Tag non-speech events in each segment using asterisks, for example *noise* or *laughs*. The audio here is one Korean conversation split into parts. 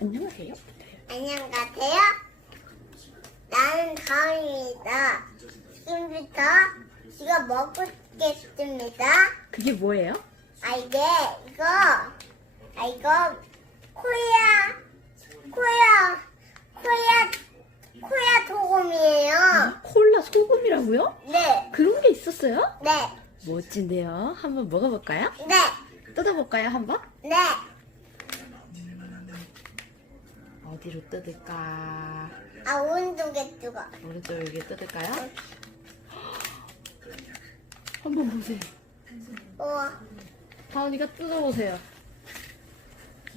안녕하세요. 안녕하세요. 나는 가은입니다. 지금부터 이거 먹겠습니다. 그게 뭐예요? 아 이게 이거 아 이거 코야 코야 코야 코야 소금이에요. 콜라 소금이라고요? 네, 그런 게 있었어요? 네, 멋진데요. 한번 먹어볼까요? 네, 뜯어볼까요, 한번? 네. 어디로 뜯을까? 아 오른쪽에 뜨거. 오른쪽 여기 뜯을까요? *gasps* 한번 보세요. 우와 다은이가 뜯어보세요.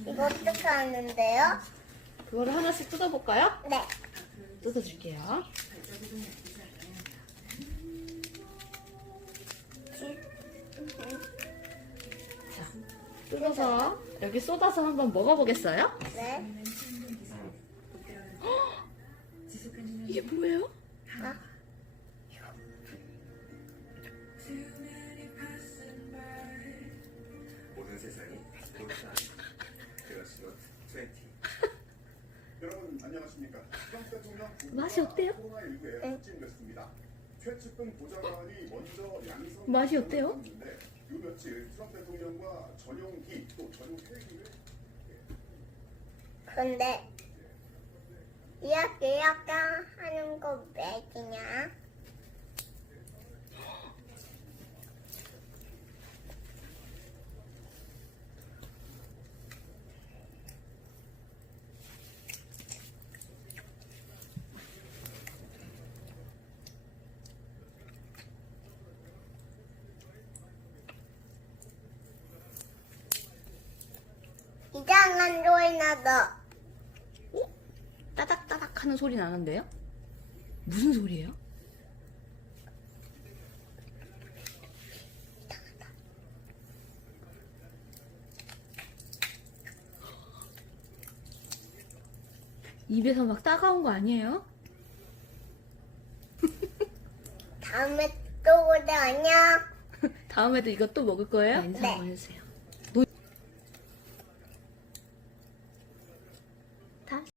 이거 어떻게 하는데요? 그거를 하나씩 뜯어볼까요? 네. 뜯어줄게요. 자, 뜯어서 여기 쏟아서 한번 먹어보겠어요? 네. 이게 뭐예요? 아, 모든 세상이 볼까 제가스노트 20 여러분 안녕하십니까? 트럼프 대통령 맛이 어때요? 코로나19에 확진됐습니다. 최측근 보좌관이 먼저 양성 맛이 어때요? 했는데 이렇게 이렇게 하는 거 왜지냐? 이상한 소리 나서 어? 따닥따닥 하는 소리 나는데요? 무슨 소리예요? 입에서 막 따가운 거 아니에요? *laughs* 다음에 또 오래 안녕. *laughs* 다음에도 이거 또 먹을 거예요? 인사 네. 한번 해주세요.